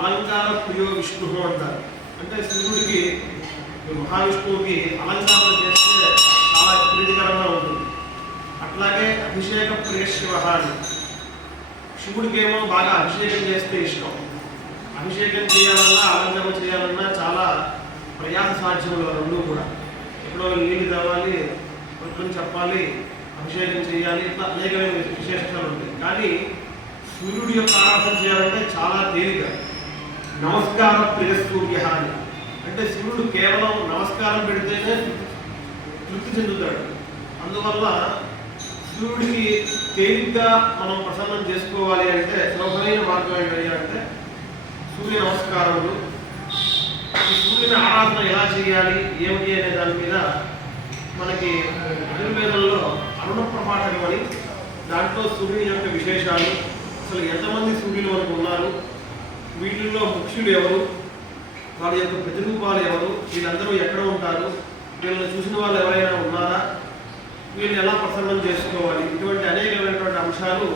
అలంకార ప్రియో విష్ణు అంటారు. అంటే శివుడికి మహావిష్ణువుకి అలంకారం చేస్తే చాలా ప్రీతికరంగా ఉంటుంది. అట్లాగే అభిషేక ప్రియ శివ అని, శివుడికి ఏమో బాగా అభిషేకం చేస్తే ఇష్టం. అభిషేకం చేయాలన్నా అలంకరణ చేయాలన్నా చాలా ప్రయాస సాధ్యములు రెండు కూడా. ఎప్పుడో నీళ్ళు తవ్వాలి, కొంచెం చెప్పాలి, అభిషేకం చేయాలి, ఇట్లా అనేకమైన విశేషాలు ఉంటాయి. కానీ సూర్యుడి యొక్క ఆరాధన చేయాలంటే చాలా తేలిక. నమస్కార ప్రియ సూర్య అని అంటే శివుడు కేవలం నమస్కారం పెడితేనే తృప్తి చెందుతాడు. అందువల్ల సూర్యుడికి తేలిగ్గా మనం ప్రసన్నం చేసుకోవాలి అంటే సులభమైన మార్గం ఏంటంటే సూర్య నమస్కారములు. ఈ సూర్యుని ఆరాధన ఎలా చేయాలి ఏమిటి అనే దాని మీద మనకి ఆయుర్వేదంలో అరుణ ప్రపాఠకం అని, దాంట్లో సూర్యుని యొక్క విశేషాలు, అసలు ఎంతమంది సూర్యులు మనకు ఉన్నారు, వీటిల్లో ముఖ్యులు ఎవరు, వాళ్ళ యొక్క ప్రతిరూపాలు ఎవరు, వీళ్ళందరూ ఎక్కడ ఉంటారు, వీళ్ళని చూసిన వాళ్ళు ఎవరైనా ఉన్నారా, వీళ్ళని ఎలా ప్రసన్నం చేసుకోవాలి, ఇటువంటి అనేకమైనటువంటి అంశాలు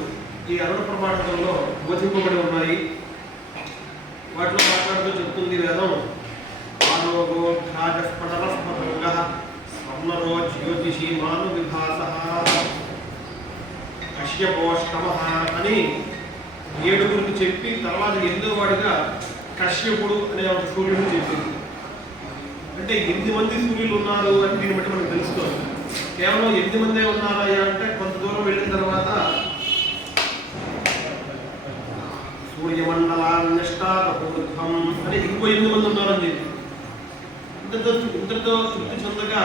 ఈ అరుణ ప్రపాఠకంలో బోధింపబడి ఉన్నాయి. వాటిలో మాట్లాడుతూ చెప్తుంది వేదం, ఆరోగో ఘాజస్ఫటరస్ఫటంగ స్వర్ణరో జ్యోతిషి మాను విభాస కశ్యపోష్టమ అని 7 చెప్పి తర్వాత 8వ వాడిగా కశ్యపుడు అనే ఒక సూర్యుడిని చెప్పింది. అంటే 8 మంది సూర్యులు ఉన్నారు అని దీన్ని బట్టి మనకు తెలుసుకోవాలి. కేవలం 8 మందే ఉన్నారయ్యా అంటే కొంత దూరం వెళ్ళిన తర్వాత సూర్యమండలాన్నిష్టాపూర్వం అని ఇంకో 8 మంది ఉన్నారని చెప్పి ఇంతతో తృప్తి చెందగా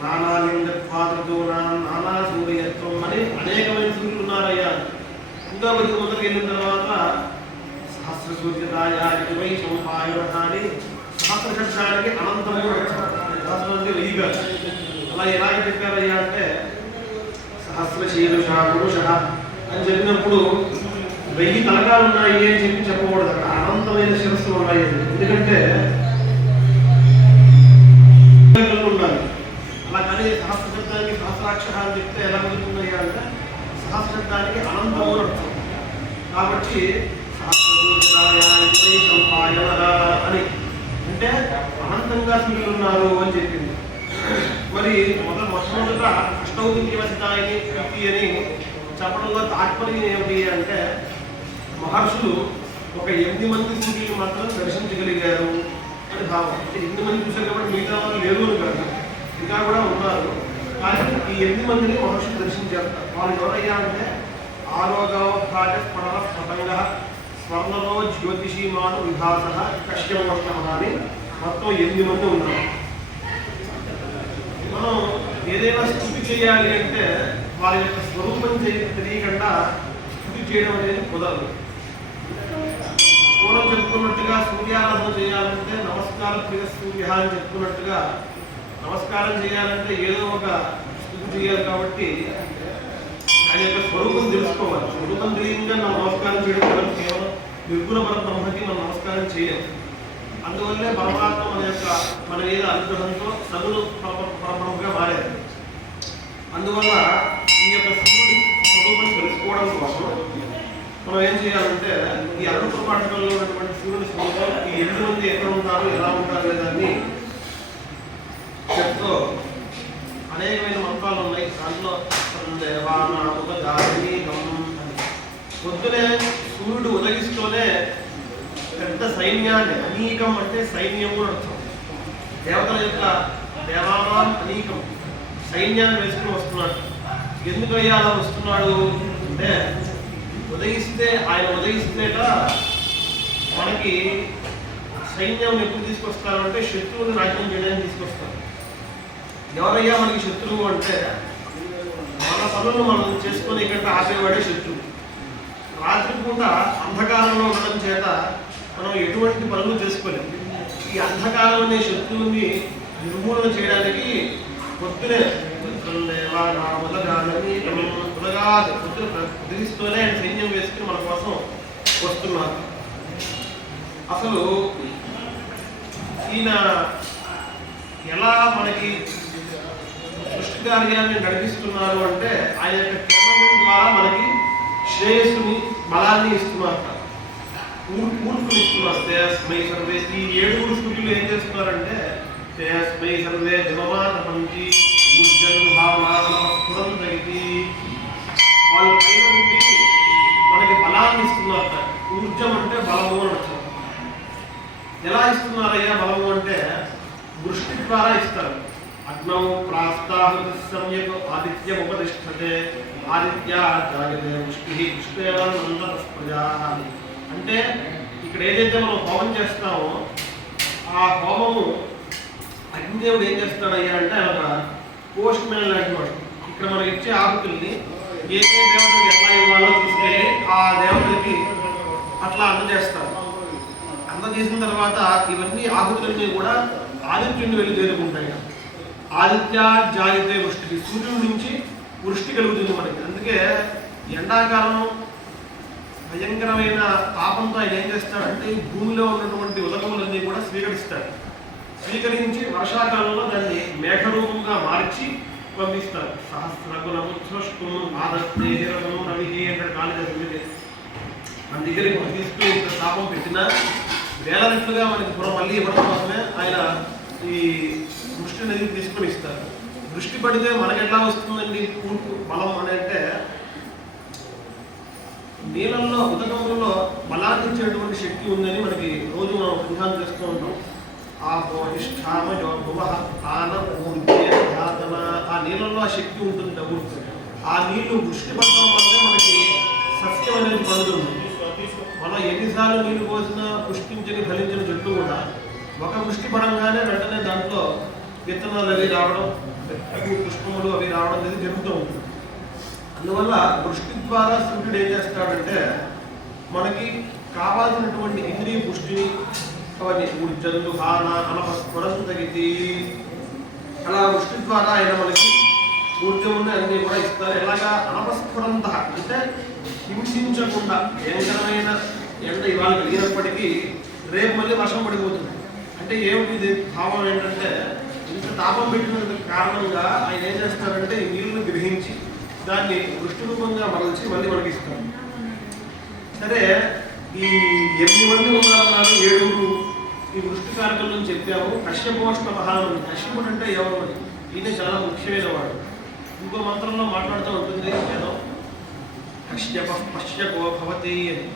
నానాలింగత్వాదతో నానా సూర్యత్వం అని అనేకమైన సూర్యులు ఉన్నారయ్యా. ఇంకా కొంచెం ముందుకు వెళ్ళిన తర్వాత సహస్ర సూర్యదాయ 20 సంపాయని సహస్ర శబ్దానికి అనంతము సహస్రం అంటే 1000 కాదు. అలా ఎలాగ చెప్పారయ్యా అంటే సహస్ర శీర్ష పురుష అని చెప్పినప్పుడు 1000 తలకాలు ఉన్నాయి అని చెప్పకూడదు, అక్కడ అనంతమైన శిరస్సులు ఉన్నాయి. ఎందుకంటే ఉండాలి. అలా కానీ సహస్ర శబ్దానికి సహస్రాక్ష అని చెప్తే ఎలా కుదురుతుందయ్యా అంటే సహస్ర శబ్దానికి అనంతము అర్థం. కాబట్టి అని అంటే అనంతంగా సూర్యులు ఉన్నారు అని చెప్పింది. మరి మొట్టమొదట అష్టౌదిత్యవస్థాయిని కృతి అని చెప్పడంలో తాత్పర్యం ఏమిటి అంటే మహర్షులు ఒక 8 మంది సూర్యులు మాత్రం దర్శించగలిగారు అని భావం. అంటే 8 మంది చూశారు కాబట్టి మిగతా వాళ్ళు లేరు అని కాదు, ఇంకా కూడా ఉన్నారు. కానీ ఈ 8 మందిని మహర్షులు దర్శించారు. వాళ్ళు ఎవరయ్యా అంటే ఆరోగవభాజ స్ఫటర స్ఫటంగ స్వర్ణలో జ్యోతిషి మాను విభాస కశ్యపష్టమ అని మొత్తం 8 మంది ఉన్నారు. మనం ఏదైనా స్థుతి చేయాలి అంటే వారి యొక్క స్వరూపం తెలియకుండా స్థుతి చేయడం అనేది కుదరదు. పూర్వం చెప్పుకున్నట్టుగా సూర్యారాధన చేయాలంటే నమస్కార ప్రియ సూర్య అని చెప్పుకున్నట్టుగా నమస్కారం చేయాలంటే ఏదో ఒక స్థుతి చేయాలి. కాబట్టి ఆయన యొక్క స్వరూపం తెలుసుకోవాలి. స్వరూపం తెలియకుండా మనం నమస్కారం చేయడం కేవలం నిర్గుణ పరబ్రహ్మకి మనం నమస్కారం చేయాలి. అందువల్లే పరమాత్మ మన మీద అనుగ్రహంతో సగుణ పరబ్రహ్మగా మారారు. అందువల్ల ఈ యొక్క శివుడి స్వరూపం తెలుసుకోవడం కోసం మనం ఏం చేయాలంటే ఈ అరుణ ప్రపాఠకంలో ఉన్నటువంటి శివుడి స్వరూపం ఈ 8 మంది ఎక్కడ ఉంటారు, ఎలా ఉంటారు లేదని చెప్తూ అనేకమైన మంత్రాలు ఉన్నాయి. దాంట్లో పొద్దునే సూర్యుడు ఉదయిస్తూనే పెద్ద సైన్యాన్ని, అనీకం అంటే సైన్యము అర్థం, దేవతల యొక్క దేవానాం అనీకం సైన్యాన్ని వేసుకుని వస్తున్నాడు. ఎందుకయ్యా అలా వస్తున్నాడు అంటే ఆయన ఉదయిస్తేట మనకి సైన్యం ఎప్పుడు తీసుకొస్తారు అంటే శత్రువుని నాశనం చేయడానికి తీసుకొస్తారు. ఎవరయ్యా మనకి శత్రువు అంటే మన పనులు మనం చేసుకునే కంటే ఆపేవాడే శత్రువు. రాత్రిపూట అంధకారంలో ఉండడం చేత మనం ఎటువంటి పనులు చేసుకోలేము. ఈ అంధకారం అనే శత్రువుని నిర్మూలన చేయడానికి పొద్దునే ఉదగిస్తూనే ఆయన సైన్యం వేసుకుని మన కోసం వస్తున్నారు. అసలు ఈయన ఎలా మనకి సృష్టి కార్యాన్ని నడిపిస్తున్నారు అంటే ఆయన యొక్క కిరణం ద్వారా మనకి శ్రేయస్సుని బలాన్ని ఇస్తున్నారు. ఊర్పునిస్తున్నారు. తేస్మై సర్వే, ఈ 7 సూర్యులు ఏం చేస్తున్నారంటే తేస్మై సర్వే దివమానపంచి ఊర్జన్భావనామస్ఫురంతగితి, వాళ్ళ పైన నుండి మనకి బలాన్ని ఇస్తున్నారు. ఊర్జం అంటే బలము అని అర్థం. ఎలా ఇస్తున్నారయ్యా బలము అంటే వృష్టి ద్వారా ఇస్తారు. అగ్నౌ ప్రాస్తాహృత సమ్యక్ ఆదిత్యం ఉపతిష్టతే ఆదిత్య జాగతే వృష్టి వృష్టేనంత ప్రజా. అంటే ఇక్కడ ఏదైతే మనం హోమం చేస్తామో ఆ హోమము అగ్నిదేవుడు ఏం చేస్తాడయ్యా అంటే ఒక పోస్ట్ మ్యాన్ లాంటి వాడు. ఇక్కడ మనం ఇచ్చే ఆహుతుల్ని ఏ దేవతకి ఎట్లా ఇవ్వాలో తీసుకెళ్ళి ఆ దేవతలకి అట్లా అందజేస్తారు. అందజేసిన తర్వాత ఇవన్నీ ఆహుతులన్నీ కూడా ఆదిత్యుని వెళ్ళి చేరుకుంటాయి. ఆదిత్య జాయితే వృష్టికి, సూర్యుడి నుంచి వృష్టి కలుగుతుంది మనకి. అందుకే ఎండాకాలం భయంకరమైన తాపంతో ఆయన ఏం చేస్తాడంటే భూమిలో ఉన్నటువంటి ఉదకములన్నీ కూడా స్వీకరిస్తాడు. స్వీకరించి వర్షాకాలంలో దాన్ని మేఘరూపంగా మార్చి పంపిస్తారు. సహస్రకులముత్సృష్టం ఆదత్తేరవం రవి అంటే కాళిదాసు మన దగ్గరికి తీసుకు ఇంత తాపం పెట్టినా వేల రెట్లుగా మనకి మళ్ళీ ఇవ్వడం కోసమే ఆయన ఈ వృష్టి నదిని తీసుకొని ఇస్తారు. వృష్టి పడితే మనకి ఎట్లా వస్తుందండి కూర్పు బలం అని అంటే నీళ్ళల్లో ఉదకములలో బలాన్ని ఇచ్చేటువంటి శక్తి ఉందని మనకి రోజు మనం అనుభవం చేస్తూ ఉంటాం. ఆ నీళ్ళల్లో ఆ శక్తి ఉంటుంది. ఆ నీళ్లు వృష్టి పడటం వల్లే మనకి సస్యం అనేది పండుతుంది. మనం ఎన్నిసార్లు నీళ్లు పోసినా పుష్పించని ఫలించిన చెట్టు కూడా ఒక వృష్టి పడంగానే వెంటనే దాంట్లో విత్తనాలు అవి రావడం, పుష్పములు అవి రావడం అనేది జరుగుతూ ఉంటుంది. అందువల్ల వృష్టి ద్వారా సూర్యుడు ఏం చేస్తాడంటే మనకి కావాల్సినటువంటి ఇంద్రియ పుష్టిని అవన్నీ ఊర్జందుహాన అనపస్ఫురంతగితి, అలా వృష్టి ద్వారా ఆయన మనకి ఊర్జముని అన్నీ కూడా ఇస్తారు. ఎలాగా అనపస్ఫురంత అంటే హింసించకుండా. భయంకరమైన ఎండ ఇవాళ కలిగినప్పటికీ రేపు మళ్ళీ వర్షం పడిపోతుంది. అంటే ఏమిటి భావం ఏంటంటే ఇంత తాపం పెట్టిన కారణంగా ఆయన ఏం చేస్తారంటే ఈ నీళ్ళను గ్రహించి దాన్ని వృష్టి రూపంగా మరల్చి మళ్ళీ మనకి ఇస్తారు. సరే, ఈ 8 మంది ఉన్నారు, 7 ఈ వృష్టి కారకుల నుంచి చెప్పాము. కశ్యపోష్ణ మహానుడు, కశ్యపుడు అంటే ఎవరు అని, ఈయన చాలా ముఖ్యమైన వాడు. ఇంకో మంత్రంలో మాట్లాడుతూ ఉంటుంది ఏదో కశ్యప పశ్యకో భవతి అని.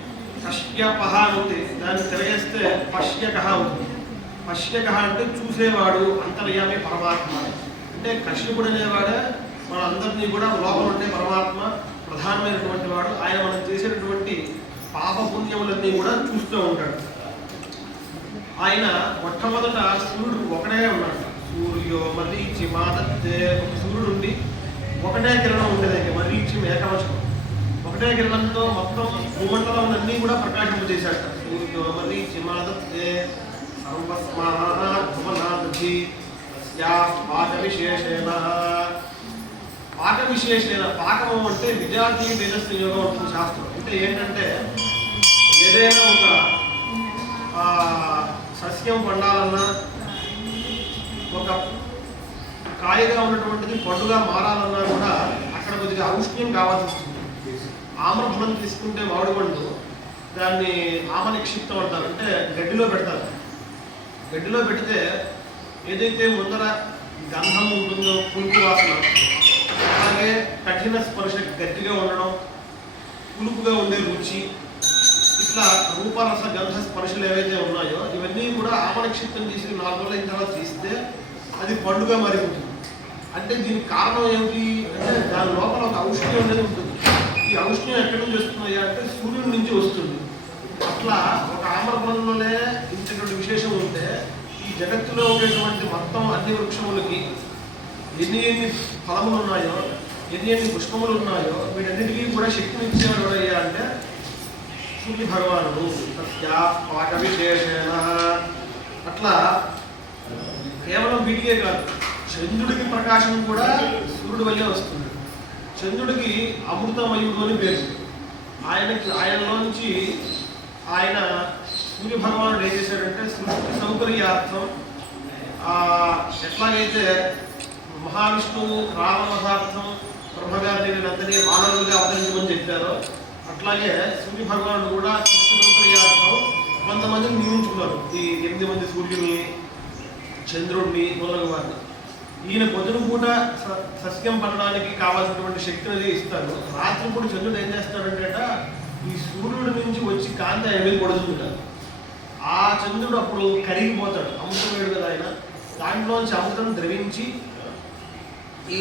కశ్యపహ అవుతుంది, దాన్ని తిరగేస్తే పశ్యకహ అవుతుంది. పశ్యకహ అంటే చూసేవాడు, అంతర్యామి పరమాత్మ. అంటే కశ్యపుడు అనేవాడే మనందరినీ కూడా లోపల ఉండే పరమాత్మ ప్రధానమైనటువంటి వాడు. ఆయన మనం చేసేటటువంటి పాపపుణ్యములన్నీ కూడా చూస్తూ ఉంటాడు. ఆయన మొట్టమొదట సూర్యుడు ఒకటే ఉన్నాడు. సూర్యో మరీచి మాదత్తే, సూర్యుడు ఉండి ఒకటే కిరణం ఉండేది. మరీచి ఏకవచనం, ఒకటే కిరణంతో మొత్తం భూమండలం అన్నీ కూడా ప్రకాశింపజేశాడు. సూర్యో మరీచి మాదత్తే సర్వస్మానాధి పాక విశేషేణ. పాక విశేషేణ, పాకము అంటే విజాతీయ తేజస్సు యోగం ఉంటుంది శాస్త్రం. అంటే ఏంటంటే ఏదైనా ఒక సస్యం పండాలన్నా, ఒక కాయగా ఉన్నటువంటిది పండుగ మారాలన్నా కూడా అక్కడ కొద్దిగా ఔష్ణ్యం కావాల్సి వస్తుంది. ఆమ్రఫలం తీసుకుంటే మామిడి పండు, దాన్ని ఆమనిక్షిప్తం అంటారు. అంటే గడ్డిలో పెడతారు. గడ్డిలో పెడితే ఏదైతే ముందర గంధం ఉంటుందో పులుపు వాసన, అలాగే కఠిన స్పర్శ గట్టిగా ఉండడం, పులుపుగా ఉండే రుచి, ఇట్లా రూపరస గంధ స్పర్శలు ఏవైతే ఉన్నాయో ఇవన్నీ కూడా ఆమనిక్షిప్తం చేసి 4 రోజులు అయిన తర్వాత తీస్తే అది పండుగ మరి ఉంటుంది. అంటే దీనికి కారణం ఏమిటి అంటే దాని లోపల ఒక ఔష్ణ్యం అనేది ఉంటుంది. ఈ ఔష్ణ్యం ఎక్కడి నుంచి వస్తుంది అంటే సూర్యుడి నుంచి వస్తుంది. అట్లా ఒక ఆమ్రఫలంలోనే ఇంతటువంటి విశేషం ఉంటే ఈ జగత్తులో ఉండేటువంటి మొత్తం అన్ని వృక్షములకి ఎన్ని ఫలములు ఉన్నాయో, ఎన్ని పుష్పములు ఉన్నాయో వీటన్నిటికీ కూడా శక్తిని ఇచ్చేవాడు ఎవరయ్యా అంటే సూర్య భగవానుడు. పాక విశేషేణ. అట్లా కేవలం వీటికే కాదు, చంద్రుడికి ప్రకాశం కూడా సూర్యుడి వల్లే వస్తుంది. చంద్రుడికి అమృతమయుడు అని పేరు. ఆయనలోంచి ఆయన సూర్య భగవానుడు ఏం చేశాడంటే సృష్టి సౌకర్యార్థం ఎట్లాగైతే మహావిష్ణువు రామవధార్థం బ్రహ్మగారిని నందని మానవులుగా అవతరించమని చెప్పారో అట్లాగే సూర్య భగవానుడు కూడా సృష్టి సౌకర్యార్థం మందిని నియమించుకున్నారు, ఈ 8 మంది సూర్యుల్ని, చంద్రుడిని, మొదలగు వారిని. ఈయన పొద్దున పూట సస్యం పడడానికి కావాల్సినటువంటి శక్తిని ఇస్తారు. రాత్రిపూట చంద్రుడు ఏం చేస్తాడంటే ఈ సూర్యుడి నుంచి వచ్చి కాంతి ఆయన మీద పడుతుంటాడు. ఆ చంద్రుడు అప్పుడు కరిగిపోతాడు, అమృతం వేడు కదా ఆయన. దాంట్లోంచి అమృతం ద్రవించి ఈ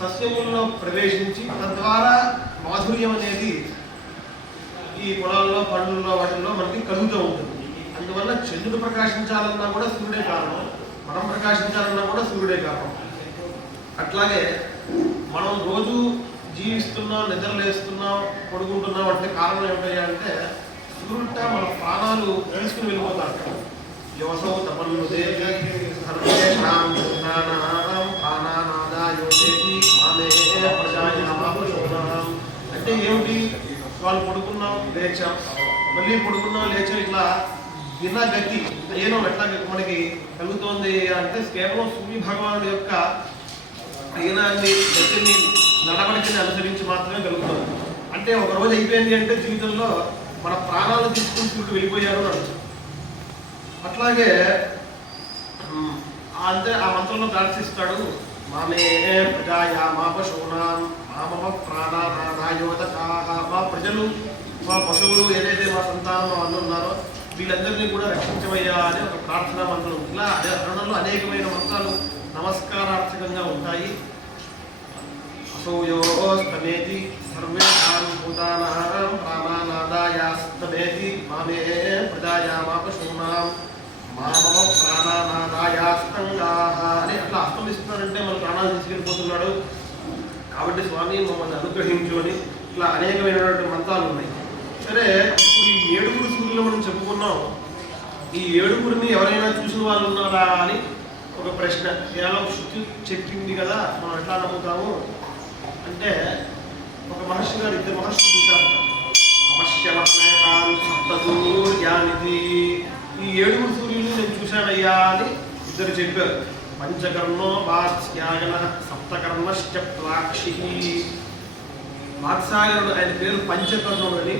సస్యముల్లో ప్రవేశించి తద్వారా మాధుర్యం అనేది ఈ పొలాల్లో, పండ్లలో, వాటిల్లో మనకి కలుగుతూ ఉంటుంది. అందువల్ల చంద్రుడు ప్రకాశించాలన్నా కూడా సూర్యుడే కారణం, మనం ప్రకాశించాలన్నా కూడా సూర్యుడే కారణం. అట్లాగే మనం రోజు జీవిస్తున్నాం, నిద్రలేస్తున్నాం, పడుకుంటున్నాం అంటే కారణం ఏమిటయ్యా అంటే సూర్యుట మన ప్రాణాలు తీసుకుని వెళ్ళిపోతారు. యోసౌ తపన్నుదే సర్వేషాం భూతానాం ప్రాణానాదాయోదేతి మామే ప్రజాయామాపశోనాం. అంటే ఏమిటి? వాళ్ళు పడుకున్నాం, లేచాం, మళ్ళీ పడుకున్నాం, లేచాం, ఇట్లా దినగతి ఏనో ఎట్లా మనకి కలుగుతోంది అంటే కేవలం సూర్య భగవానుడి యొక్క అయనాన్ని, గతిని, నడవడికని అనుసరించి మాత్రమే కలుగుతుంది. అంటే ఒక రోజు అయిపోయింది అంటే జీవితంలో మన ప్రాణాలు తీసుకుని సూర్యుడు వెళ్ళిపోయారు అని అర్థం. అట్లాగే అంటే ఆ మంత్రంలో ప్రార్థిస్తాడు, మామే ప్రజాయామాపశూనాం మామమ ప్రాణానాదాయోదకాః. మా ప్రజలు, మా పశువులు, ఏదైతే మా సంతానం వాళ్ళు ఉన్నారో వీళ్ళందరినీ కూడా రక్షించవయ్యా అని ఒక ప్రార్థనా మంత్రం. ఇలా అరణంలో అనేకమైన మంత్రాలు నమస్కారార్థకంగా ఉంటాయి. అసూయోస్తమేతి సర్వేషాం భూతానాం ప్రాణానాదాయాస్తమేతి మామే ప్రజాయామాపశూనాం మామమ ప్రాణానాదాయాస్తంగాః అని అట్లా అస్తమిస్తున్నారంటే మన ప్రాణాలు తీసుకెళ్ళిపోతున్నాడు కాబట్టి స్వామి మమ్మల్ని అనుగ్రహించు అని ఇట్లా అనేకమైనటువంటి మంత్రాలు ఉన్నాయి. సరే, ఇప్పుడు ఈ 7 సూర్యులు మనం చెప్పుకున్నాం. ఈ 7 ఎవరైనా చూసిన వాళ్ళు ఉన్నారా అని ఒక ప్రశ్న. కేవలం శృతి చెప్పింది కదా, మనం ఎట్లా నమ్ముతాము అంటే ఒక మహర్షి గారు 2 మహర్షులు చూశారు. అవశ్యమేతాన్ సప్తసూర్యానిధి, ఈ 7 సూర్యుల్ని నేను చూశానయ్యా అని 2 చెప్పారు. పంచకర్ణో వాత్స్యాయన సప్తకర్ణశ్చ ప్లాక్షి. వాత్సాయనుడు ఆయన పేరు పంచకర్ణుడు అని.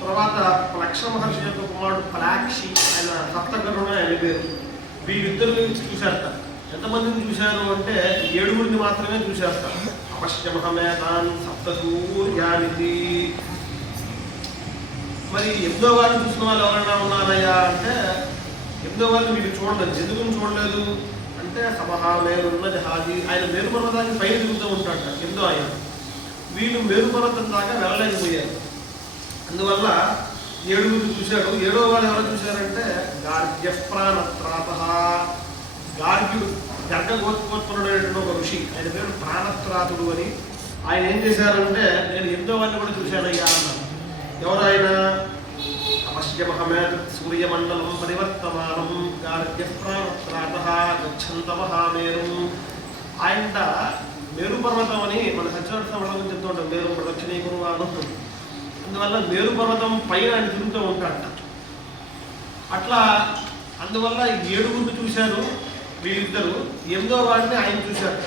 తర్వాత ప్లక్ష మహర్షి యొక్క కుమారుడు ప్లాక్షి, ఆయన సప్తకర్ణుడు ఆయన పేరు. వీరిద్దరిని చూశారట. ఎంతమందిని చూశారు అంటే 7 మాత్రమే చూసేస్తారు. అవశ్యమహమేతాన్ సప్తసూర్యానిధి. మరి 8వ వారిని చూసిన వాళ్ళు ఎవరైనా ఉన్నారయ్యా అంటే 8వ వారిని మీరు చూడలేదు. ఎందుకు చూడలేదు అంటే సమహామేరున్న జహాది, ఆయన మేరుపర్వతానికి పైన తిరుగుతూ ఉంటాడట 8వ ఆయన. వీళ్ళు మేరుపర్వతం దాకా వెళ్ళలేకపోయారు. అందువల్ల 7 చూశాడు. 7వ వాళ్ళు ఎవరు చూశారంటే గార్గ్య ప్రాణత్రాత. గార్గ్యుడు గర్గగోత్రోత్పన్నుడైనటువంటి ఒక ఋషి, ఆయన పేరు ప్రాణత్రాతుడు అని. ఆయన ఏం చేశారంటే నేను 8వ వారిని కూడా చూశానయ్యా అన్నారు. ఎవరైనా అవశ్యమహమేతత్ సూర్యమండలం పరివర్తమానం గార్గ్య ప్రాణత్రాత గచ్చంతమహామేరు. ఆయన మేరు పర్వతం అని మన సత్యనారాయణ చెప్తూ ఉంటాం, మేరు ప్రదక్షిణీకురువాను. అందువల్ల మేరు పర్వతం పైన ఆయన తిరుగుతూ ఉంటాడట. అట్లా అందువల్ల 7 చూశారు వీళ్ళిద్దరు. 8వ వాడిని ఆయన చూశారు.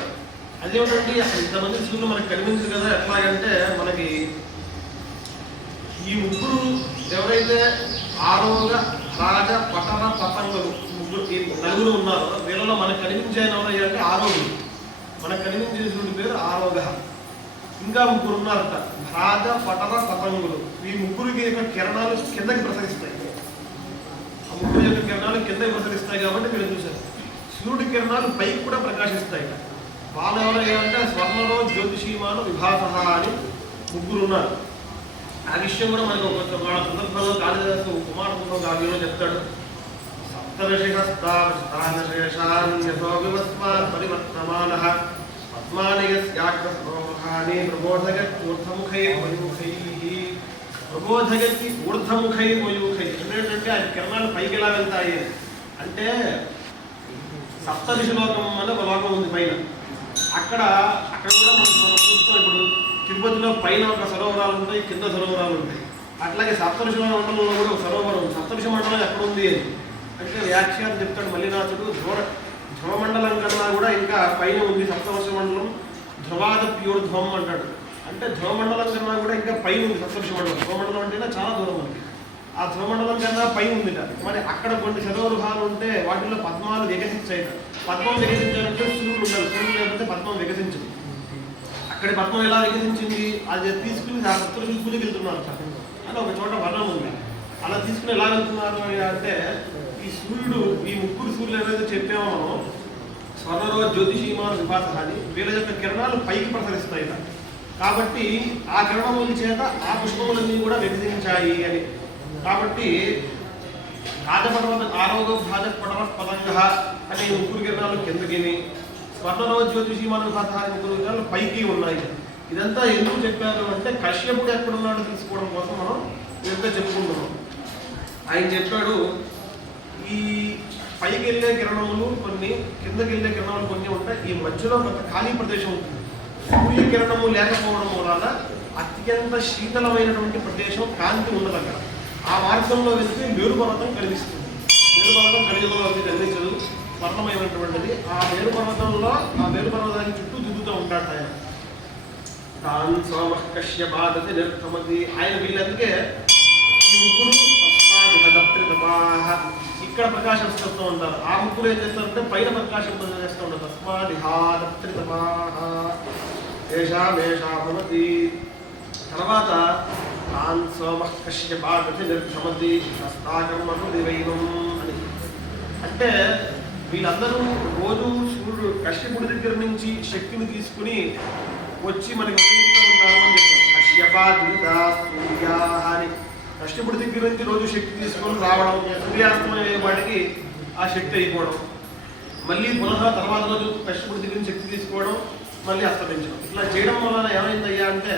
అదేమిటంటే అసలు ఇంతమంది సూర్యులు మనకు కనిపించదు కదా. ఎట్లాగంటే మనకి ఈ 3 ఎవరైతే ఆరోగ, రాజ, పటన, పతంగులు ఈ 4 ఉన్నారో వీళ్ళలో మనకు కనిపించే ఎవరయ్యా అంటే ఆరోగులు. మనకు కనిపించేటువంటి పేరు ఆరోగ. ఇంకా 3 ఉన్నారట, రాజ, పటన, పతంగులు. ఈ 3కి యొక్క కిరణాలు కిందకి ప్రసరిస్తాయి. ఆ 3 యొక్క కిరణాలు కిందకి ప్రసరిస్తాయి కాబట్టి మీరు చూశారు. సూర్యుడి కిరణాలు పైకి కూడా ప్రకాశిస్తాయి. వాళ్ళు ఎవరయ్యా అంటే స్వర్ణలో జ్యోతిషీమాను విభాస అని 3 ఉన్నారు. ఆ విషయం కూడా మనకు ఒక సందర్భంలో కాళిదాసు కుమారపురం కావ్యంలో చెప్తాడు. సప్తర్షిహస్తాశేషాన్యసో వివస్మాత్ పరివర్తమానః పద్మానయస్యాగ్రసరోహాని ప్రబోధగూర్ధముఖైర్మయూఖైః. ప్రబోధగతి ఊర్ధముఖైర్మయూఖైః ఏంటంటే ఆ కిరణాలు పైకి ఎలా వెళ్తాయి అంటే సప్తదిశ లోకం అనే ఒక లోకం ఉంది పైన. అక్కడ కూడా మనం చూస్తాం. ఇప్పుడు తిరుపతిలో పైన ఒక సరోవరాలు ఉంటాయి, కింద సరోవరాలు ఉంటాయి. అట్లాగే సప్తఋషి మండలంలో కూడా ఒక సరోవరం ఉంది. సప్తఋషి మండలం ఎక్కడ ఉంది అంటే వ్యాఖ్యానం చెప్తాడు మల్లినాథుడు. ధ్రువమండలం కన్నా కూడా ఇంకా పైన ఉంది సప్తఋషి మండలం. ధ్రువాదప్యూర్ధ్వం అంటాడు. అంటే ధ్రువమండలం కన్నా కూడా ఇంకా పైన ఉంది సప్తఋషి మండలం. ధ్రువమండలం అంటేనే చాలా దూరం ఉంది. ఆ ధ్రువమండలం కన్నా పై ఉందిట. మరి అక్కడ కొన్ని శతవృహాలు ఉంటే వాటిల్లో పద్మాలు వికసించాయి. పద్మం వికసించాలంటే సూర్యుడు ఉండాలి, సూర్యుడు లేకపోతే పద్మం వికసించదు. అక్కడ పద్మం ఎలా వికసించింది, అది తీసుకుని ఆ సప్తఋషులు వెళ్తున్నారు అని ఒక చోట వర్ణం ఉంది. అలా తీసుకుని ఎలా వెళ్తున్నారు అంటే ఈ సూర్యుడు, ఈ ముగ్గురు సూర్యులు ఏదైతే చెప్పామో మనం, స్వర్ణరో జ్యోతిషీమాన్ విభాస అని, వీళ్ళ యొక్క కిరణాలు పైకి ప్రసరిస్తాయి. కాబట్టి ఆ కిరణముల చేత ఆ పుష్పములన్నీ కూడా వికసించాయి అని. కాబట్టి రాజపర్వత ఆరోగ్య భాజపడవ పదంగ అనే ముగ్గురు కిరణాలు కిందకి, స్వర్ణరో జ్యోతిషీమాన్ విభాస అనే ముగ్గురు కిరణాలు పైకి ఉన్నాయి. ఇదంతా ఎందుకు చెప్పారు అంటే కశ్యపుడు ఎక్కడున్నాడో తెలుసుకోవడం కోసం మనం ఇదంతా చెప్పుకుంటున్నాం. ఆయన చెప్పాడు, ఈ పైకి వెళ్ళే కిరణములు కొన్ని, కిందకి వెళ్ళే కిరణములు కొన్ని ఉంటాయి. ఈ మధ్యలో కొంత ఖాళీ ప్రదేశం ఉంటుంది. సూర్యకిరణము లేకపోవడం వలన అత్యంత శీతలమైనటువంటి ప్రదేశం, కాంతి ఉండదు అక్కడ. ఆ మార్గంలో వెళ్తే మేరుపర్వతం కనిపిస్తుంది. మేరుపర్వతం కలియుగంలో కనిపించదు, స్వర్ణమైనటువంటిది. ఆ మేరుపర్వతంలో, ఆ మేరుపర్వతానికి చుట్టూ దిగుతూ ఉంటాడు ఆయన. తాన్ సోమ కశ్యపాదతి నిర్గమతి. ఆయన వీళ్ళందుకే ఈ ముగ్గురు ఇక్కడ ప్రకాశం ఇస్తూ ఉంటారు. ఆ ముగ్గురు ఏం చేస్తారంటే పైన ప్రకాశం చేస్తూ ఉంటారు. తస్మాదిహాదప్త్రితమాహ ఏషామేషా భవతి. తర్వాత తాన్ సోమ కశ్యపాదతి నిర్గమతి హస్తాకర్మృదివైనం అని. అంటే వీళ్ళందరూ రోజు సూర్యుడు కశ్యపుడి దగ్గర నుంచి శక్తిని తీసుకుని వచ్చి మనకి ఉపయోగిస్తూ ఉంటారు అని చెప్పారు. కశ్యపాదితా సూర్యా అని. కశ్యపుడి దగ్గర నుంచి రోజు శక్తి తీసుకొని రావడం, సూర్యాస్తమయం వాటికి ఆ శక్తి అయిపోవడం, మళ్ళీ పునః తర్వాత రోజు కశ్యపుడి దగ్గర నుంచి శక్తి తీసుకోవడం, మళ్ళీ అస్తమించడం. ఇట్లా చేయడం వలన ఏమైందయ్యా అంటే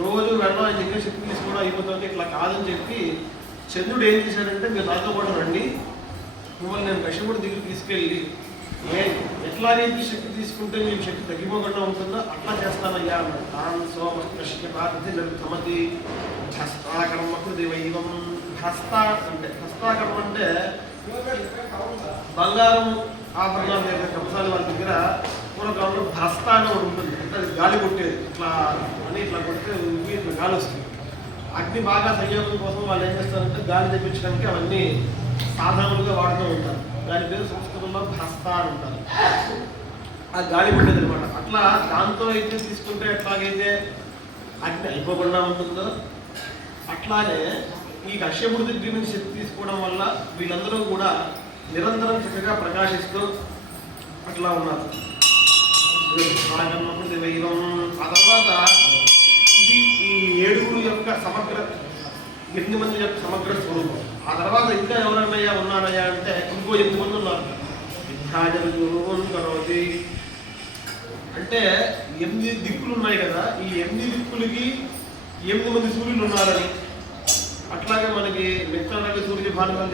రోజు వెళ్ళడం, ఆయన దగ్గర శక్తి తీసుకోవడం అయిపోతుంది. ఇట్లా కాదని చెప్పి చంద్రుడు ఏం చేశాడంటే, మీరు నాతో పాటు రండి, మిమ్మల్ని నేను కశ్యపుడి దగ్గర తీసుకెళ్ళి ఎట్లాగైతే శక్తి తీసుకుంటే మీకు శక్తి తగ్గిపోకుండా ఉంటుందో అట్లా చేస్తానయ్యా అన్నాడు. తాన్ సోమ కశ్యపాదతి నిర్గమతి హస్తాకర్మ కృదివైవం. హస్త అంటే, హస్తాకర్మ అంటే బంగారం ఆభరణాలు దగ్గర కంసాలి వాళ్ళ దగ్గర పూర్వకాలంలో హస్త అని ఒకటి ఉంటుంది. అంటే అది గాలి కొట్టేది, ఇట్లా అని ఇట్లా కొడితే ఇట్లా గాలి వస్తుంది. అగ్ని బాగా సంయోగం కోసం వాళ్ళు ఏం చేస్తారంటే గాలి తెప్పించడానికి అవన్నీ సాధనలుగా వాడుతూ ఉంటారు. దాని పేరు సంస్కృతంలో హస్త అని ఉంటారు. ఆ గాలి కొట్టేది అనమాట. అట్లా దాంతో అయితే తీసుకుంటే ఎట్లాగైతే అగ్ని అయిపోకుండా ఉంటుందో అట్లానే ఈ కశ్యపుడి దగ్గర నుంచి శక్తి తీసుకోవడం వల్ల వీళ్ళందరూ కూడా నిరంతరం చక్కగా ప్రకాశిస్తూ అట్లా ఉన్నారు. ఆ తర్వాత ఇది ఈ ఏడుగురు యొక్క సమగ్ర, 8 మంది యొక్క సమగ్ర స్వరూపం. ఆ తర్వాత ఇంకా ఎవరన్నయ్యా ఉన్నారయ్యా అంటే ఇంకో 8 మంది ఉన్నారు. కరోతి అంటే 8 దిక్కులు ఉన్నాయి కదా, ఈ 8 దిక్కులకి 8 మంది సూర్యులు ఉన్నారని, అట్లాగే మనకి మిత్రరవి సూర్య భానుగా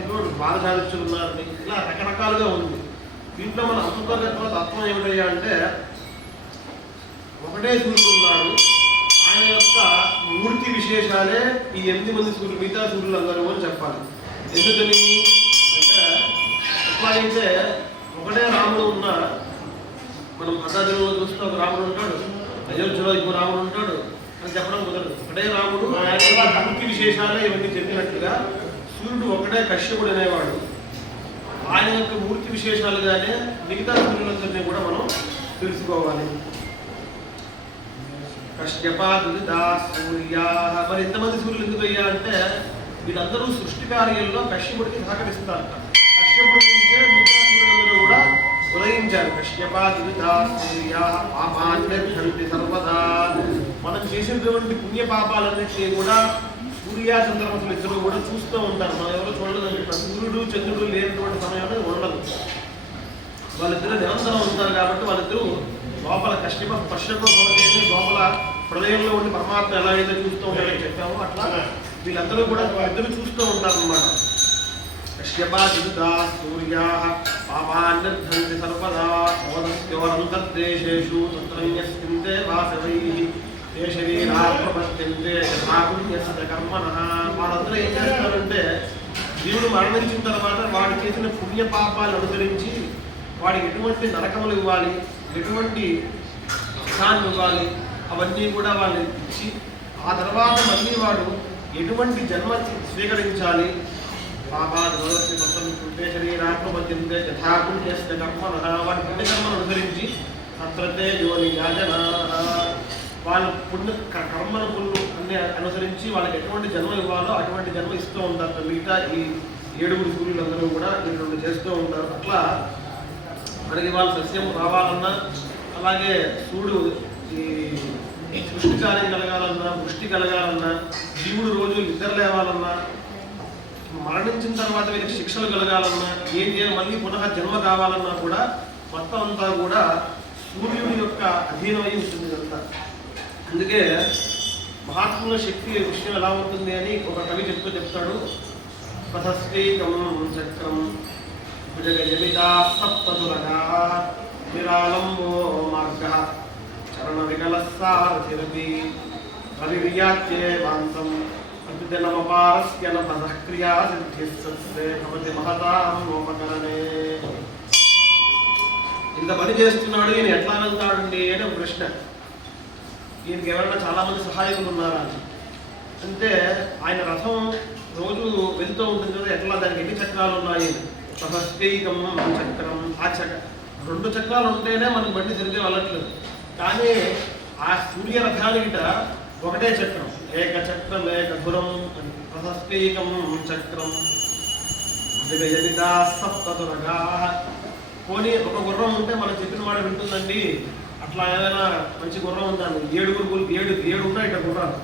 బాలసాదిత్యులు ఉన్నారని, ఇలా రకరకాలుగా ఉంది. దీంట్లో మన అంతర్గత తత్వం ఏమిటయ్యా అంటే ఒకటే సూర్యుడు ఉన్నాడు. ఆయన యొక్క మూర్తి విశేషాలే ఈ 8 మంది సూర్యులు, మిగతా సూర్యులు అందరూ అని చెప్పాలి. ఎందుకని అంటే ఎట్లాగైతే ఒకటే రాముడు ఉన్న, మనం భద్రాద్రిలో చూస్తే ఒక రాముడు ఉంటాడు, అయోధ్యలో ఇంకో రాముడు ఉంటాడు అని చెప్పడం కుదరదు. ఒకటే రాముడు, ఆయన మూర్తి విశేషాలే ఇవన్నీ చెప్పినట్టుగా సూర్యుడు ఒకటే కశ్యపుడు అనేవాడు. ఆయన యొక్క మూర్తి విశేషాలుగానే మిగతా సూర్యులందరినీ కూడా మనం తెలుసుకోవాలి. కశ్యపాదుదా సూర్యా. మరి ఇంతమంది సూర్యులు ఎందుకు అయ్యా అంటే వీళ్ళందరూ సృష్టి కార్యంలో కశ్యపుడికి సహకరిస్తారు. కశ్యపుడి నుంచే మిగతా సూర్యులందరూ కూడా ఉదయించారు. కశ్యపాదుదా సూర్యా పాపాన్యర్హంతి సర్వదా. మనం చేసినటువంటి పుణ్య పాపాలన్నింటినీ కూడా సూర్య చంద్రమసులు ఇద్దరు కూడా చూస్తూ ఉంటారు. మనం ఎవరో చూడలేదు. సూర్యుడు చంద్రుడు లేనటువంటి సమయంలో ఉండదు. వాళ్ళిద్దరూ నిరంతరం ఉంటారు. కాబట్టి వాళ్ళిద్దరూ లోపల పశ్చిమ లోపల హృదయంలో ఉండి పరమాత్మ ఎలా అయితే చూస్తూ ఉంటాడని చెప్పామో అట్లా వీళ్ళందరూ కూడా వాళ్ళిద్దరూ చూస్తూ ఉంటారు అన్నమాట. కశ్యపాదితా సూర్యా పాపాన్యర్ధంతి సర్వదా ఓదస్యోరంతర్దేశేషు తత్రన్యస్మిన్తే వాసవైః ఏ శరీరా ప్రపద్యంతే యథా పుణ్యస్య కర్మణః. వాళ్ళందరూ ఏం చేస్తారంటే జీవుడు మరణించిన తర్వాత వాడు చేసిన పుణ్య పాపాలు అనుసరించి వాడికి ఎటువంటి నరకములు ఇవ్వాలి, ఎటువంటి సుఖాన్ని ఇవ్వాలి, అవన్నీ కూడా వాళ్ళు ఇచ్చి ఆ తర్వాత మళ్ళీ వాడు ఎటువంటి జన్మ స్వీకరించాలి. పాపాదుంటే శరీరాత్మధ్యంతే యథాపుణ్యస్య కర్మణ వాటి పుణ్యకర్మను అనుసరించి అత్రతే యోని యాజనా వాళ్ళ పుణ్య కర్మను అన్ని అనుసరించి వాళ్ళకి ఎటువంటి జన్మ ఇవ్వాలో అటువంటి జన్మ ఇస్తూ ఉంటారు. మిగతా ఈ 7 సూర్యులందరూ కూడా 2 చేస్తూ ఉంటారు. అట్లా మనకి వాళ్ళ సస్యం రావాలన్నా, అలాగే సూర్యుడు ఈ సృష్టి కార్యం కలగాలన్నా, వృష్టి కలగాలన్నా, జీవుడు రోజు నిద్ర లేవాలన్నా, మరణించిన తర్వాత వీళ్ళకి శిక్షలు కలగాలన్నా, ఏం చేయాలి, మళ్ళీ పునః జన్మ కావాలన్నా కూడా మొత్తం అంతా కూడా సూర్యుడి యొక్క అధీనమై ఉంటుంది అంతా. అందుకే మహాత్ముల శక్తి విషయం ఎలా ఉంటుంది అని ఒక కవి చెప్తాడు. పథస్వీకం చక్రం భుజగజమితా సప్తదురగా విరాళంబో మార్గ చరణ వికలసారథిరపి రవిర్యాచ్యేవాంతం ప్రతిదినమపారస్య నభసః క్రియా సిద్ధిస్సత్సే భవతి మహతాం లోపకరణే. ఇంత పని చేస్తున్నాడు, ఈయన ఎట్లా వెళ్తాడండి అని ఒక ప్రశ్న. ఈయనకి ఎవరైనా చాలామంది సహాయకులు ఉన్నారా అని అంటే, ఆయన రథం రోజు వెళ్తూ ఉంటుంది కదా, ఎట్లా దానికి ఎన్ని చక్రాలు ఉన్నాయి. సహస్రీకం చక్రం, ఆ 2 చక్రాలు ఉంటేనే మనకు బండి సరిగ్గా వెళ్ళట్లేదు. కానీ ఆ సూర్యరథానికిట ఒకటే చక్రం, ఏకచక్రం ఏకధురం అని. సహస్రీకం చక్రం జనితా సప్తదురగా. పోనీ ఒక గుర్రం ఉంటే మనం చెప్పిన మాట వింటుందండి, అట్లా ఏదైనా మంచి గుర్రం ఉందని 7 ఉన్నాయి ఇట్లా గుర్రాలు,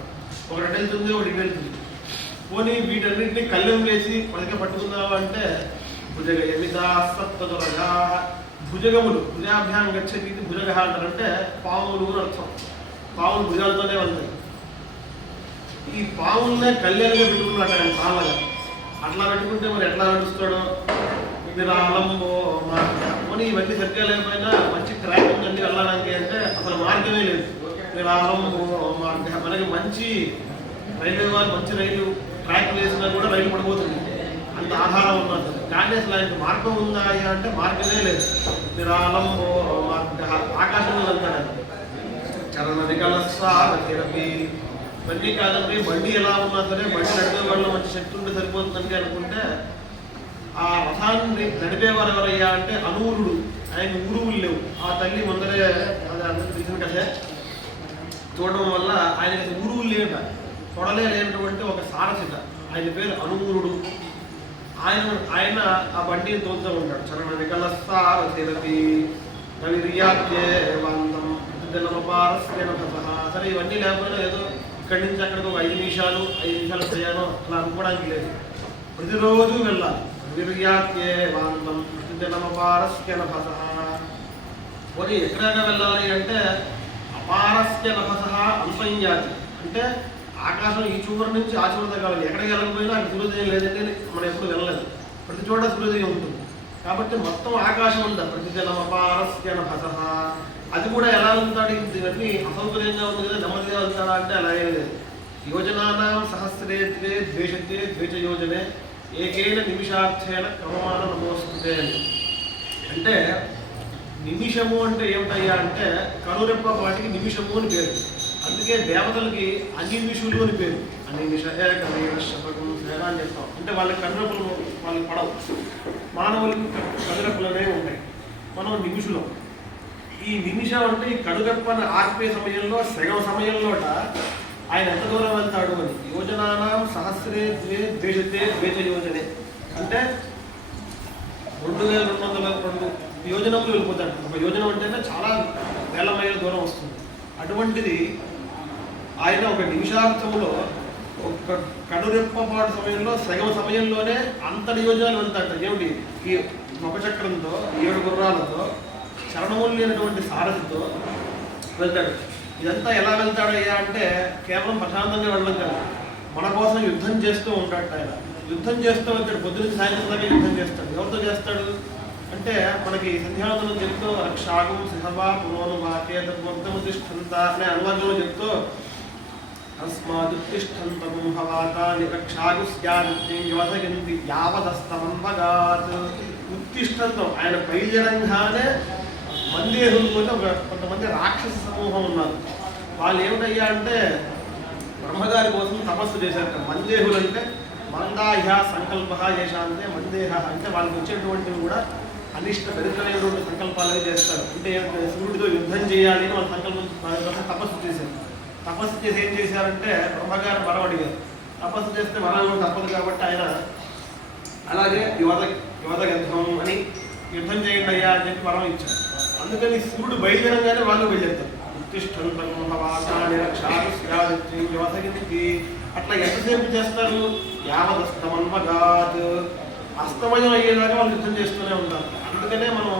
ఒకటి వెళ్తుంది ఒకటి ఇటు వెళ్తుంది. పోనీ వీటన్నింటినీ కళ్ళెం వేసి మనకే పట్టుకుందాము అంటే భుజగ యమితా సప్తదురగా. భుజగములు భుజాభ్యాం గచ్చతి భుజగ అంటారంటే పాములు అని అర్థం. పాములు భుజాలతోనే వెళ్తాయి. ఈ పాములనే కళ్యాణంగా పెట్టుకున్నట్టు ఆయన పాములుగా. అట్లా పెట్టుకుంటే మరి ఎట్లా నడుస్తాడు. విరాళంబో మార్గ. పోనీ ఇవన్నీ సరిగ్గా లేకపోయినా మంచి ట్రాక్ ఉందండి వెళ్ళడానికి అంటే అసలు మార్గమే లేదు. విరాళంబో మార్గ. మనకి మంచి రైల్వే వాళ్ళు మంచి రైలు ట్రాక్ వేసినా కూడా రైలు పడిపోతుంది, అంత ఆధారం ఉన్నది. కానీ అసలు ఆయనకు మార్గం ఉందా అంటే మార్గమే లేదు. విరాళంబో మార్గ. ఆకాశంలో వెళ్తాడు. చరణ వికలసారథిరపి. బండి కాదండి, బండి ఎలా ఉన్నా సరే బండి నడిపే వాళ్ళు మంచి శక్తి ఉంటే సరిపోతుందండి అనుకుంటే, ఆ రథాన్ని నడిపేవారు ఎవరయ్యా అంటే అనూరుడు. ఆయన ఊరువులు లేవు. ఆ తల్లి ముందరే అది అందరికీ తెలిసిన కథే. చూడడం వల్ల ఆయనకి ఊరువులు లేట, తొడలే లేనటువంటి ఒక సారథిట. ఆయన పేరు అనూరుడు. ఆయన ఆ బండిని తోలుతూ ఉంటాడు. చరణ వికలసారథిరపి రవిర్యాచ్యేవాంతం ప్రతిదినమపారస్య నభసః. సరే ఇవన్నీ లేకపోయినా ఏదో ఇక్కడి నుంచి అక్కడికి ఒక 5 నిమిషాలు ప్రయాణం అట్లా అనుకోవడానికి లేదు. ప్రతిరోజు వెళ్ళాలి. రవిర్యాచ్యేవాంతం ప్రతిదినమపారస్య నభసః. పోనీ ఎక్కడైనా వెళ్ళాలి అంటే అపారస్య నభసః అంతర్యాతి అంటే ఆకాశం ఈ చివరి నుంచి ఆ చివరి దగ్గర. ఎక్కడికి వెళ్ళకపోయినా అక్కడ సూర్యోదయం లేదంటే మనం ఎప్పుడు వెళ్ళలేదు. ప్రతి చోట సూర్యోదయం ఉంటుంది. కాబట్టి మొత్తం ఆకాశం ఉందా ప్రతిదినమపారస్య నభసః. అది కూడా ఎలా వెళ్తాడు, ఇవన్నీ అసౌకర్యంగా ఉంది కదా, నెమ్మదిగా వెళ్తాడా అంటే అలాగే లేదు. యోజనానాం సహస్రే ద్వేషతే ద్వేషయోజనే ఏకైన నిమిషార్థేన క్రమమాన నమోస్తుతే. అంటే నిమిషము అంటే ఏమిటయ్యా అంటే కనురెప్ప వాటికి నిమిషము అని పేరు. అందుకే దేవతలకి అనిమిషులు అని పేరు. అనిమిష ఏకశపకం తేడా అని చెప్తాం. అంటే వాళ్ళకి కనురెప్పలు వాళ్ళకి పడవు. మానవులకి కనురెప్పలనే ఉంటాయి. మనం నిమిషులం. ఈ నిమిషం అంటే ఈ కనురెప్పని ఆర్పే సమయంలో సగం సమయంలోట ఆయన ఎంత దూరం వెళ్తాడు అని. యోజనానాం సహస్రే ద్వేషతే ద్వేషయోజనే అంటే 2202 యోజనములు వెళ్ళిపోతాడు. ఒక యోజనం అంటేనే చాలా వేల మైళ్ళ దూరం వస్తుంది. అటువంటిది ఆయన ఒక నిమిషార్థంలో ఒక కనురెప్పపాటు సమయంలో సగం సమయంలోనే అంతటి యోజనాలు వెళ్తాడు. ఏమిటి ఈ ముఖచక్రంతో 7 గుర్రాలతో చరణములు లేనటువంటి సారథితో వెళ్తాడు. ఇదంతా ఎలా వెళ్తాడయ్యా అంటే కేవలం ప్రశాంతంగా వెళ్ళడం కదా, మన కోసం యుద్ధం చేస్తూ ఉంటాడు. ఆయన యుద్ధం చేస్తూ వెళ్తాడు. పొద్దున్న సాయంత్రం దాకా యుద్ధం చేస్తాడు. ఎవరితో చేస్తాడు అంటే మనకి సంధ్యావందనం చెప్తూ రక్షాగం సిహవా పురోను వాకేతత్వర్థముతిష్ఠంత అనే అనువాదంలో చెప్తూ తస్మాదుత్తిష్ఠంతం భవాతాని రక్షాగుస్యావసయంతి యావదస్తమన్వగాత్. ఉత్తిష్ఠంతం ఆయన బయలుదేరంగానే మందేహులతో కొంతమంది రాక్షస సమూహం ఉన్నారు. వాళ్ళు ఏమిటయ్యా అంటే బ్రహ్మగారి కోసం తపస్సు చేశారట. మందేహులు అంటే మందాహ్య సంకల్ప ఏష అంటే మందేహ అంటే వాళ్ళకి వచ్చేటువంటివి కూడా అనిష్ట దరిద్రమైనటువంటి సంకల్పాలనే చేస్తారు. అంటే సూర్యుడితో యుద్ధం చేయాలి అని వాళ్ళ సంకల్పం తపస్సు చేశారు. తపస్సు చేసి ఏం చేశారంటే బ్రహ్మగారు వరం అడిగారు. తపస్సు చేస్తే వరాలు తప్పదు కాబట్టి ఆయన అలాగే యువత యుద్ధం అని యుద్ధం చేయండి అయ్యా అని చెప్పి వరం ఇచ్చారు. అందుకని సూర్యుడు బయలుదేరంగానే వాళ్ళు బయలుదేరుతారు. అట్లా ఎంతసేపు చేస్తారు? యావదస్తమన్మగాత్ అస్తమయం అయ్యేదాకా వాళ్ళు యుద్ధం చేస్తూనే ఉంటారు. అందుకనే మనం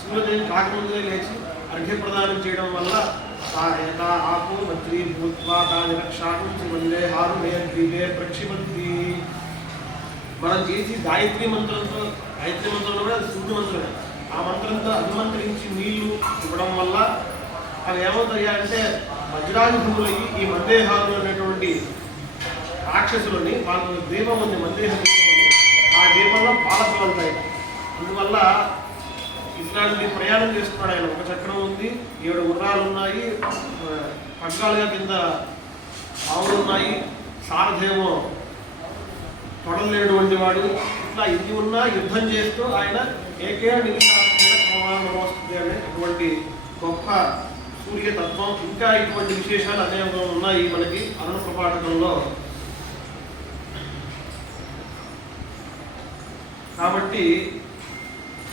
సూర్యోదయం కాకముందుగా లేచి అర్ఘ్య ప్రదానం చేయడం వల్ల ఆకు మంత్రి భూత్వా దాని రక్షాకు వందే హారు మేఘ్రీగే ప్రక్షిపంతి మనం చేసి గాయత్రి మంత్రంలో కూడా సూర్య మంత్రమే. ఆ మంత్రంతో అభిమంత్రించి నీళ్లు ఇవ్వడం వల్ల అవి ఏమవుతాయా అంటే వజ్రాయుధములయ్యి ఈ మందేహాలు అనేటువంటి రాక్షసులని వాళ్ళు దీపం ఉంది మందేహం, ఆ దీపంలో పాలసలుంటాయి. అందువల్ల ఇట్లాంటి ప్రయాణం చేస్తున్నాడు ఆయన. ఒక చక్రం ఉంది, 7 గుర్రాలు ఉన్నాయి, పగ్గాలుగా కింద ఆవులు ఉన్నాయి, సారథేమో తొడలేటువంటి వాడు. ఇట్లా ఇది ఉన్నా యుద్ధం చేస్తూ ఆయన ఏకే నిమిషాన్ని అనేటువంటి గొప్ప సూర్యతత్వం. ఇంకా ఇటువంటి విశేషాలు అనేక ఉన్నాయి మనకి అరుణ ప్రపాఠకంలో. కాబట్టి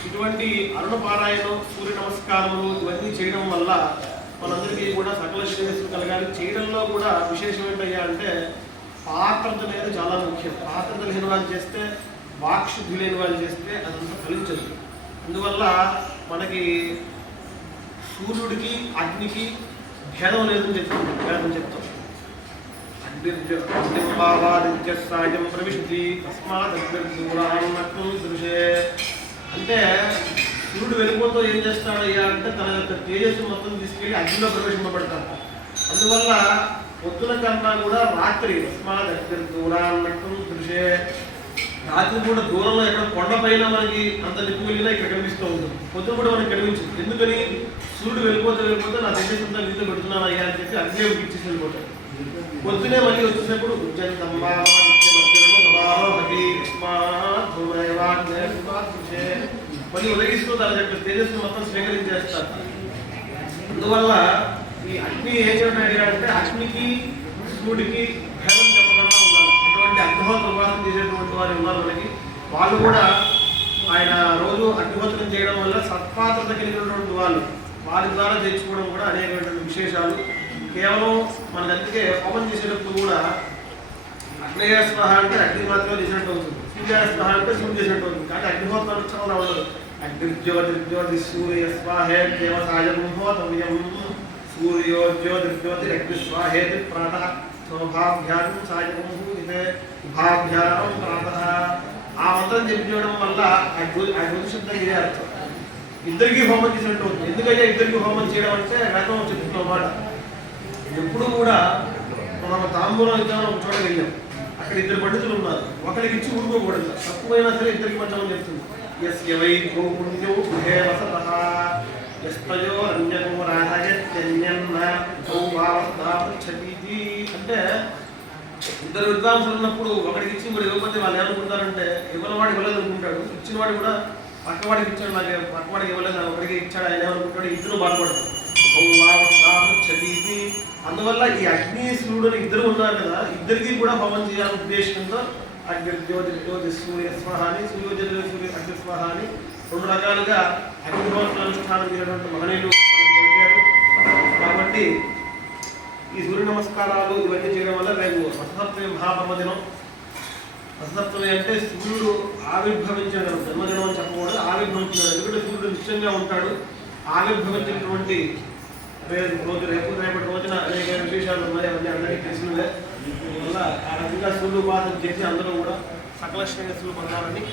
ఇటువంటి అరుణ పారాయణం, సూర్య నమస్కారములు ఇవన్నీ చేయడం వల్ల మనందరికీ కూడా సకల శ్రేయస్సు కలగాలి. చేయడంలో కూడా విశేషం ఏంటయ్యా అంటే పాత్రత అనేది చాలా ముఖ్యం. పాత్రత లేని వాళ్ళు చేస్తే, వాక్శుద్ధి లేని వాళ్ళు చేస్తే అదంతా ఫలించదు. అందువల్ల మనకి సూర్యుడికి అగ్నికి భేదం లేదని చెప్తాం. సాయం ప్రవిశతి తస్మాత్ దృశే అంటే సూర్యుడు వెళ్ళిపోతూ ఏం చేస్తాడయ్యా అంటే తన యొక్క తేజస్సు మొత్తం తీసుకెళ్ళి అగ్నిలో ప్రవేశింపబడతాడు. అందువల్ల పొద్దున కన్నా కూడా రాత్రి దూరాన్నట్టు దృశే రాత్రి కూడా దూరంలో ఎక్కడ కొండపైన మనకి అంత నిప్పు వెళ్ళినా ఇక్కడ కనిపిస్తూ ఉంటుంది. పొద్దున కూడా మనకి కనిపించింది. ఎందుకని సూర్యుడు వెళ్ళిపోతే నా తేజస్సు అంతా నీతో పెడుతున్నాను అయ్యా అని చెప్పి అగ్ని ఇచ్చేసి వెళ్ళిపోతాడు. పొద్దునే మళ్ళీ వచ్చినప్పుడు మళ్ళీ ఉదగిస్తూ తన యొక్క తేజస్సు మొత్తం స్వీకరించేస్తారు. అందువల్ల ఈ అగ్ని ఏం చెప్పాడంటే అగ్నికి సూర్యుడికి భేదం చెప్పకుండా ఉండాలి. అటువంటి అగ్నిహోత్ర ఉపాసన చేసేటువంటి వారు ఉన్నారు మనకి. వాళ్ళు కూడా ఆయన రోజు అగ్నిహోత్రం చేయడం వల్ల సత్పాత్రత కలిగినటువంటి వాళ్ళు వారి ద్వారా తెచ్చుకోవడం కూడా అనేకమైనటువంటి విశేషాలు. కేవలం మనకి అందుకే హోమం చేసేటప్పుడు కూడా అగ్నేయ స్వహ అంటే అగ్ని మాత్రమే చేసినట్టు అవుతుంది, సూర్య స్వహ అంటే సూర్యుడు చేసినట్టు అవుతుంది. కానీ అగ్నిహోత్రం చాలా ఉండదు. అగ్నిర్జ్యోతిర్జ్యోతి సూర్య స్వాహే దేవసాయం హోతవ్యం సూర్యోజ్యోతిర్జ్యోతి అగ్ని స్వాహేతి ప్రాతః శోభాభ్యాం సాయం ఇదే ఉభాభ్యాం ప్రాతః. ఆ మంత్రం చెప్పడం వల్ల ఆ జ్యోతిషుద్ధం ఇదే అర్థం. ఇద్దరికి హోమం చేసినట్టు అవుతుంది. ఎందుకంటే ఇద్దరికి హోమం చేయడం అంటే వేదం చెప్తున్న మాట. ఎప్పుడు కూడా మనం తాంబూలం ఇద్దామని ఒక చోట వెళ్ళాం, అక్కడ 2 పండితులు ఉన్నారు. ఒకరికి ఇచ్చి ఊరుకోకూడదు, తక్కువైనా సరే ఇద్దరికి పంచమని చెప్తుంది. యస్య వై గోపుణ్యో గృహే వసతః యస్తయో అన్యో రాహయత్యన్యన్న గౌవావస్తాపచ్చతి అంటే 2 విద్వాంసులు ఉన్నప్పుడు ఒకరికి ఇచ్చి మరి ఇవ్వకపోతే వాళ్ళు ఏమనుకుంటారంటే ఇవ్వనవాడు ఇవ్వలేదు అనుకుంటాడు, ఇచ్చినవాడు కూడా పక్కవాడికి ఇచ్చాడు, నాకు పక్కవాడికి ఇవ్వలేదు, ఒకరికి ఇచ్చాడు, ఆయన ఏమనుకుంటాడు, ఇద్దరు బాధపడతారు. అందువల్ల ఈ అగ్ని సూర్యుడు ఇద్దరు ఉన్నారు కదా, ఇద్దరికి కూడా హోమం చేయాలని ఉద్దేశంతో అగ్నిర్జ్యోతి సూర్య స్వహ అని సూర్యోజ్యోతి సూర్య అగ్ని స్వహ అని 2 రకాలుగా అగ్నిహోత్ర అనుష్ఠానం చేసినటువంటి మహనీయులు మనకు దొరికారు. కాబట్టి ఈ సూర్య నమస్కారాలు ఇవన్నీ చేయడం వల్ల రేపు రథసప్తమి మహాపర్వదినం. రథసప్తమి అంటే సూర్యుడు ఆవిర్భవించిన జన్మదినం అని చెప్పకూడదు, ఆవిర్భవించినాడు. ఎందుకంటే సూర్యుడు నిశ్చయంగా ఉంటాడు. ఆవిర్భవించినటువంటి రోజు రేపటి రోజున అనేక విశేషాలు ఉన్నాయి, అవన్నీ అందరికీ తెలిసినవే. అందువల్ల ఆ రకంగా సూర్యుడు ఉపాసన చేసి అందరూ కూడా సకల శ్రేయస్సులు పొందాలని